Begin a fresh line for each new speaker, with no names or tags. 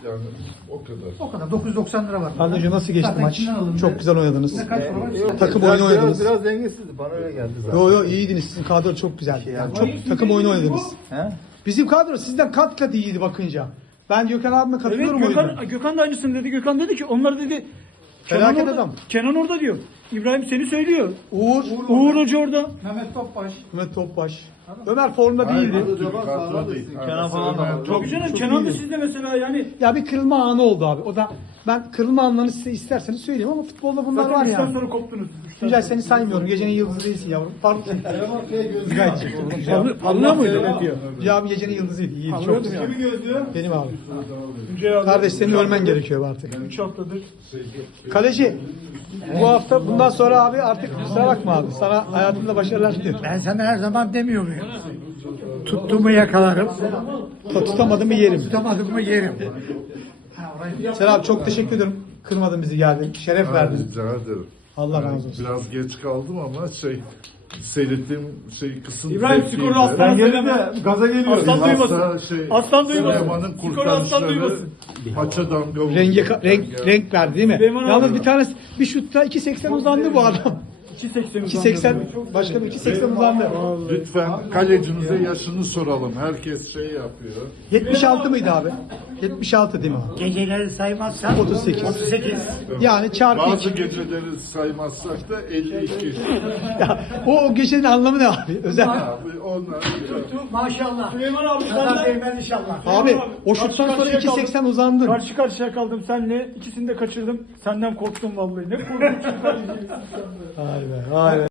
Yani o kadar.
O kadar. 990 lira var.
Kardeşim nasıl geçti
Zaten
maç?
kimden alındı?
Çok güzel oynadınız.
Kaç para var?
Takım oyunu oynadınız.
Biraz dengesizdi. Bana öyle geldi zaten.
Yo iyiydiniz. Sizin kadro çok güzeldi. Yani çok takım oyunu oynadınız.
He?
Bizim kadro sizden kat kat iyiydi bakınca. Ben Gökhan abime
Evet
katılıyorum o yüzden.
Gökhan da aynısını dedi. Gökhan dedi ki onlar dedi
Felaket
orada,
adam.
Kenan orada diyor. İbrahim seni söylüyor.
Uğur
Hoca orada.
Mehmet Topbaş.
Mehmet Topbaş. Ömer formda değildi.
Kadro değil.
Kenan falan da var.
Tabii canım Kenan da sizde mesela yani.
Ya bir kırılma anı oldu abi. O da ben kırılma anlarını size isterseniz söyleyeyim ama futbolda bunlar var
Zaten üçten
ya.
sonra koptunuz.
Güzel seni saymıyorum. Gecenin yıldızı değilsin yavrum. Pardon. Güzel çekti. Güzel.
Parlıyor muydu ne diyor?
Ya abi gecenin yıldızıydı. İyiydi. Çok güzel. Benim abi.
Tuncay abi.
Kardeş senin ölmen gerekiyor artık.
3 haftadır.
Kaleci. Bu hafta bundan sonra abi artık kusura bakma abi. Sana hayatında başarılar diliyorum.
Ben sana her zaman demiyor muyum? Tuttuğumu yakalarım.
Tutamadım mı yerim.
Tutamadım mı yerim.
Sen abi çok teşekkür ederim. Kırmadın bizi geldin. Şeref verdin.
Rica ederim.
Allah razı olsun.
Biraz geç kaldım ama seyrettiğim kısım
İbrahim
zevkiydi.
skoru aslan söyleme.
Gaza geliyor.
Aslan duymasın.
Hasta
Aslan duymasın.
Süleyman'ın
Skoru aslan
kurtarışları
duymasın.
maça damga vurdu.
Renk verdi değil mi?
Süleyman abi.
Yalnız bir tanesi bir şutta 2.80 uzandı bu adam.
2.80
2.80 başka bir 2.80 uzandı.
Lütfen kalecimize yaşını soralım. Herkes şey yapıyor.
76 mıydı abi? 76 değil mi?
Geceleri saymazsan
38.
38.
Yani çarpı
Bazı
2.
geceleri saymazsak da 52.
Ya, o gecenin anlamı ne abi? Özel.
Abi onlar
Maşallah.
Süleyman abi
Nazar
senden
değmez inşallah.
Abi o şuttan sonra 2.80 uzandın.
karşı karşıya kaldım senle. İkisini de kaçırdım. Senden korktum vallahi. Ne korkunç bir kaleci.
Vay be, vay be.